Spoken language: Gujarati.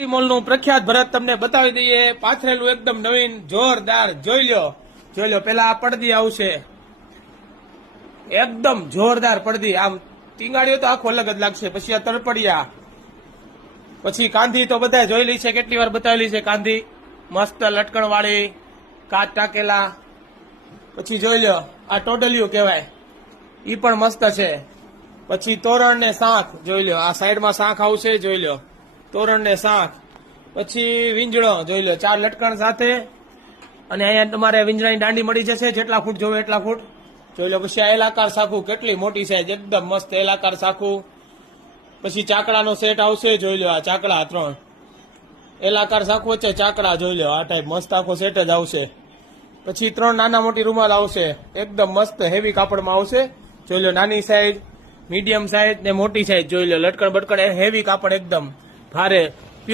મોલ નું પ્રખ્યાત ભરત તમને બતાવી દઈએ. પાથરેલું એકદમ નવીન જોરદાર. જોઈ લો પેલા આ પડદી આવશે, એકદમ જોરદાર પડદી. આમ ટીંગાડીઓ તો આખું અલગ જ લાગશે. પછી આ તળપડિયા, પછી કાંધી તો બધા જોઈ લી છે, કેટલી વાર બતાવેલી છે કાંધી. મસ્ત લટકણ વાળી, કાચ ટાકેલા. પછી જોઈ લો આ ટોડલિયું કહેવાય, ઈ પણ મસ્ત છે. પછી તોરણ ને શાંખ જોઈ લો, આ સાઈડમાં શાંખ આવશે, જોઈ લો તોરણ ને શાંખ. પછી વીંજળો જોઈ લો, 4 લટકણ સાથે. અને અહીંયા તમારે વીંજળાની દાંડી મળી જશે, જેટલા ફૂટ જોવે એટલા ફૂટ. જોઈ લો. પછી આ એલાકાર સાખું, કેટલી મોટી સાઈઝ, એકદમ મસ્ત એલાકાર સાખું. પછી ચાકડાનો સેટ આવશે, જોઈ લો આ ચાકડા 3 એલાકાર સાખું વચ્ચે ચાકડા, જોઈ લો આ ટાઈપ મસ્ત આખો સેટ જ આવશે. પછી 3 નાના મોટી રૂમાલ આવશે, એકદમ મસ્ત હેવી કાપડમાં આવશે. જોઈ લો નાની સાઈઝ, મીડિયમ સાઈઝ ને મોટી સાઈઝ. જોઈ લો લટકણ બટકણ હેવી કાપડ, એકદમ ભારે